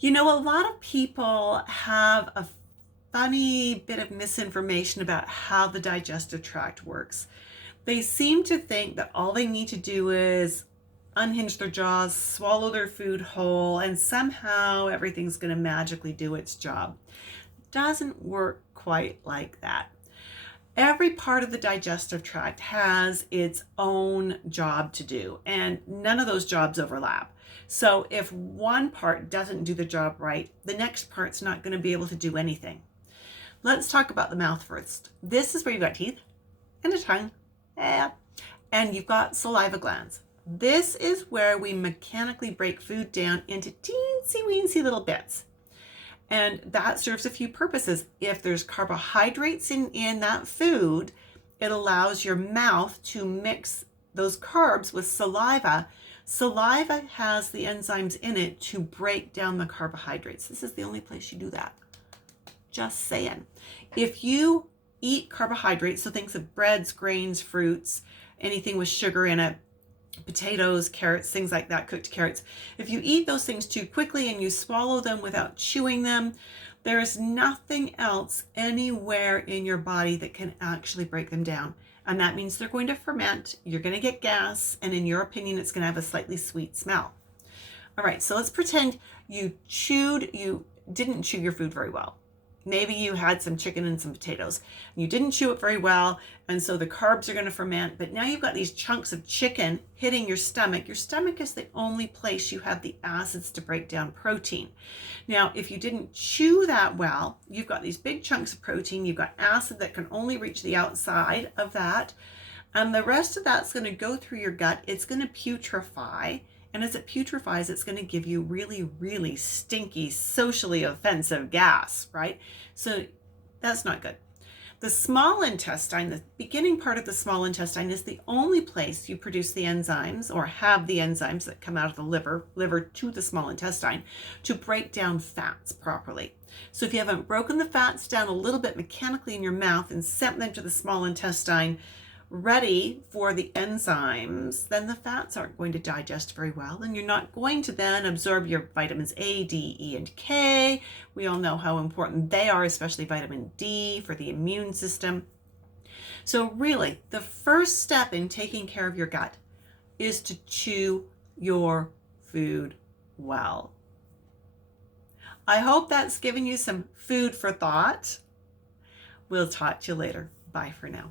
You know, a lot of people have a funny bit of misinformation about how the digestive tract works. They seem to think that all they need to do is unhinge their jaws, swallow their food whole, and somehow everything's going to magically do its job. Doesn't work quite like that. Every part of the digestive tract has its own job to do, and none of those jobs overlap. So if one part doesn't do the job right, the next part's not going to be able to do anything. Let's talk about the mouth first. This is where you've got teeth and a tongue, and you've got saliva glands. This is where we mechanically break food down into teensy weensy little bits. And that serves a few purposes. If there's carbohydrates in that food, it allows your mouth to mix those carbs with saliva. Saliva has the enzymes in it to break down the carbohydrates. This is the only place you do that. Just saying. If you eat carbohydrates, so things of breads, grains, fruits, anything with sugar in it, potatoes, carrots, things like that, cooked carrots. If you eat those things too quickly and you swallow them without chewing them, there is nothing else anywhere in your body that can actually break them down. And that means they're going to ferment, you're going to get gas, and in your opinion, it's going to have a slightly sweet smell. All right, so let's pretend you didn't chew your food very well. Maybe you had some chicken and some potatoes. You didn't chew it very well, and so the carbs are going to ferment, but now you've got these chunks of chicken hitting your stomach. Your stomach is the only place you have the acids to break down protein. Now, if you didn't chew that well, you've got these big chunks of protein, you've got acid that can only reach the outside of that, and the rest of that's going to go through your gut. It's going to putrefy. And as it putrefies, it's going to give you really, really stinky, socially offensive gas, right? So that's not good. The small intestine, the beginning part of the small intestine, is the only place you produce the enzymes or have the enzymes that come out of the liver to the small intestine to break down fats properly. So if you haven't broken the fats down a little bit mechanically in your mouth and sent them to the small intestine ready for the enzymes, then the fats aren't going to digest very well, and you're not going to then absorb your vitamins A, D, E, and K. We all know how important they are, especially vitamin D for the immune system. So really, the first step in taking care of your gut is to chew your food well. I hope that's given you some food for thought. We'll talk to you later. Bye for now.